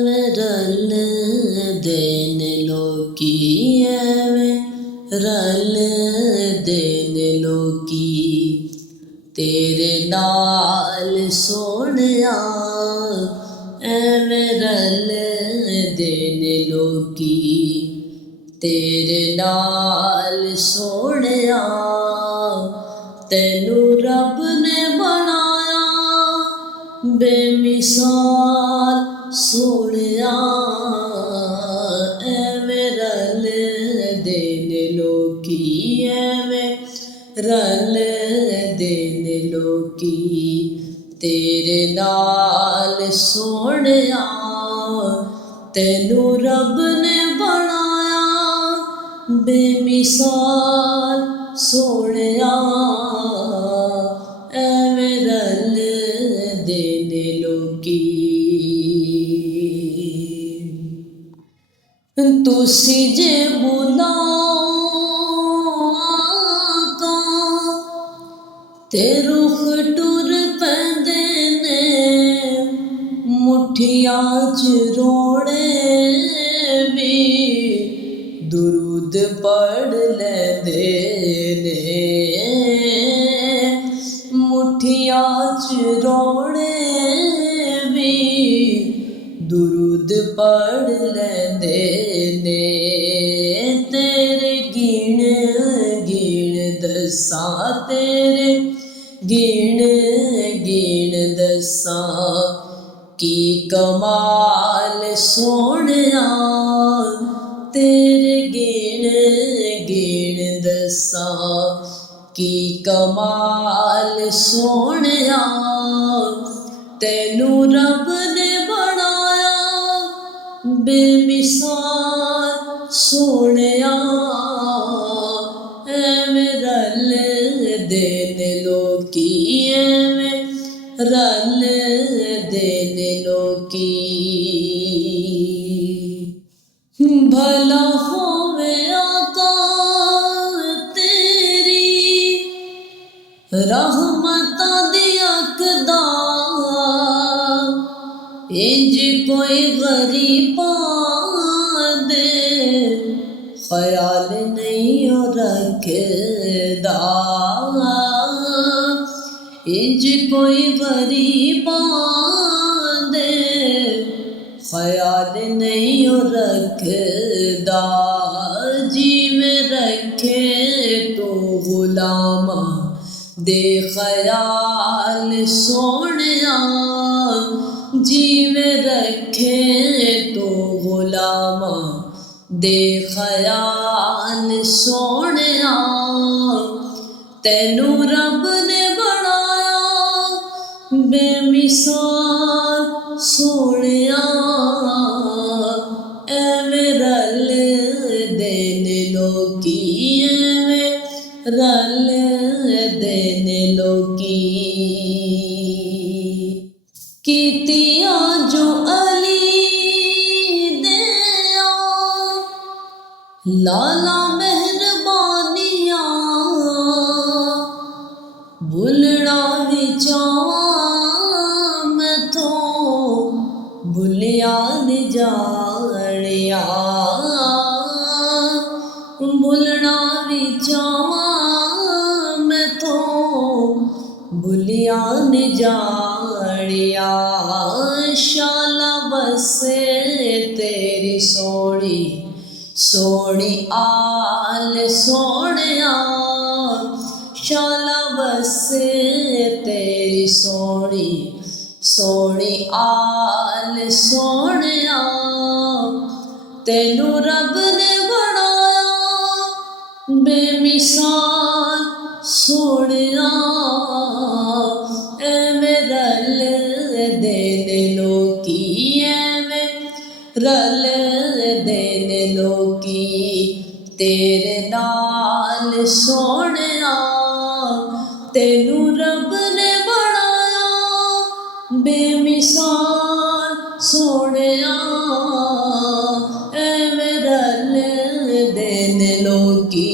ਐਵੇਂ ਰਲਦੇ ਨੇ ਲੋਕੀ, ਐਵੇਂ ਰਲਦੇ ਨੇ ਲੋਕੀ, ਤੇਰੇ ਨਾਲ ਸੋਹਣਿਆ ਐਵੇਂ ਰਲਦੇ ਨੇ ਲੋਕੀ, ਤੇਰੇ ਨਾਲ ਸੋਹਣਿਆ। ਤੈਨੂੰ ਰੱਬ ਨੇ ਬਣਾਇਆ ਬੇਮਿਸਾਲ ਸੋਹਣਿਆ, ਐਵੇਂ ਰਲਦੇ ਨੇ ਲੋਕੀ, ਐਵੇਂ ਰਲਦੇ ਨੇ ਲੋਕੀ, ਤੇਰੇ ਨਾਲ ਸੋਹਣਿਆ। ਤੈਨੂੰ ਰੱਬ ਨੇ ਬਣਾਇਆ ਬੇਮਿਸਾਲ ਸੋਹਣਿਆ, ਐਵੇਂ ਰਲਦੇ ਨੇ ਲੋਕੀ। ਤੁਸੀਂ ਜੇ ਬੁਲਾਓ ਤੇ ਰੁੱਖ ਟੁਰ ਪੈਂਦੇ ਨੇ, ਮੁੱਠੀਆਂ 'ਚ ਰੋੜੇ ਵੀ ਦੁਰੂਦ ਪੜ੍ਹ ਲੈਂਦੇ ਨੇ, ਮੁੱਠੀਆਂ 'ਚ ਰੋੜੇ ਵੀ ਦੁਰੂਦ ਪੜ੍ਹ ਲੈਂਦੇ ਨੇ। ਤੇਰੇ ਗਿਣ ਗਿਣ ਦੱਸਾਂ, ਤੇਰੇ ਗਿਣ ਗਿਣ ਦੱਸਾਂ, ਕੀ ਕਮਾਲ ਸੋਹਣਿਆ, ਤੇਰੇ ਗਿਣ ਗਿਣ ਦੱਸਾਂ, ਕੀ ਕਮਾਲ ਸੋਹਣਿਆ। ਤੈਨੂੰ ਰੱਬ ਨੇ ਬਣਾਇਆ ਬੇਮਿਸਾਲ ਸੋਹਣਿਆ, ਐਵੇਂ ਰਲਦੇ ਨੇ ਲੋਕੀ, ਐਵੇਂ ਰਲਦੇ ਨੇ ਲੋਕੀ। ਭਲਾ ਹੋਵੇ ਆਕਾ ਤੇਰੀ ਰਹਿਮਤਾਂ ਦੀ ਅੱਖਦਾ, ਇੰਜ ਕੋਈ ਗਰੀਬਾਂ ਦੇ ਖਿਆਲ ਨਹੀਂ ਰੱਖਦਾ, ਇੰਜ ਕੋਈ ਗਰੀਬਾਂ ਦੇ ਖਿਆਲ ਨਹੀਂ ਰੱਖਦਾ। ਜਿਵੇਂ ਰੱਖੇ ਤੂੰ ਗੁਲਾਮਾਂ ਦੇ ਖਿਆਲ ਸੋਹਣਿਆ, ਜਿਵੇਂ ਰੱਖੇ ਤੂੰ ਗੁਲਾਮਾਂ ਦੇ ਖਿਆਲ ਸੋਹਣਿਆ। ਤੈਨੂੰ ਰੱਬ ਨੇ ਬਣਾਇਆ ਬੇਮਿਸਾਲ ਸੋਹਣਿਆ, ਐਵੇਂ ਰਲਦੇ ਨੇ ਲੋਕੀ, ਐਵੇਂ ਰਲਦੇ ਨੇ ਲੋਕੀ। ਕੀਤੀਆਂ ਜੋ ਅਲੀ ਦਿਆਂ ਲਾਲਾ ਮਿਹਰਬਾਨੀਆਂ, ਭੁੱਲਣਾ ਵੀ ਚਾਹਾਂ ਮੈਥੋਂ ਭੁੱਲਿਆ ਨੀ ਜਾਣਿਆ, ਭੁੱਲਣਾ ਵੀ ਚਾਹਾਂ ਮੈਥੋਂ ਭੁੱਲਿਆ ਨੀ ਜਾਣਿਆ। ਸ਼ਾਲਾ ਵਸੇ ਤੇਰੀ ਸੋਹਣੀ ਸੋਹਣੀ ਆਲ ਸੋਹਣਿਆ, ਸ਼ਾਲਾ ਵਸੇ ਤੇਰੀ ਸੋਹਣੀ ਸੋਹਣੀ ਆਲ ਸੋਹਣਿਆ। ਤੈਨੂੰ ਰੱਬ ਨੇ ਬਣਾਇਆ ਬੇਮਿਸਾਲ ਸੋਹਣਿਆ, ਐਵੇਂ ਰਲਦੇ ਨੇ ਲੋਕੀ, ਐਵੇਂ ਰਲਦੇ ਨੇ ਲੋਕੀ, ਤੇਰੇ ਨਾਲ ਸੋਹਣਿਆ। ਤੈਨੂੰ ਰੱਬ ਨੇ ਬਣਾਇਆ ਬੇਮਿਸਾਲ ਸੋਹਣਿਆ, ਐਵੇਂ ਰਲਦੇ ਨੇ ਲੋਕੀ।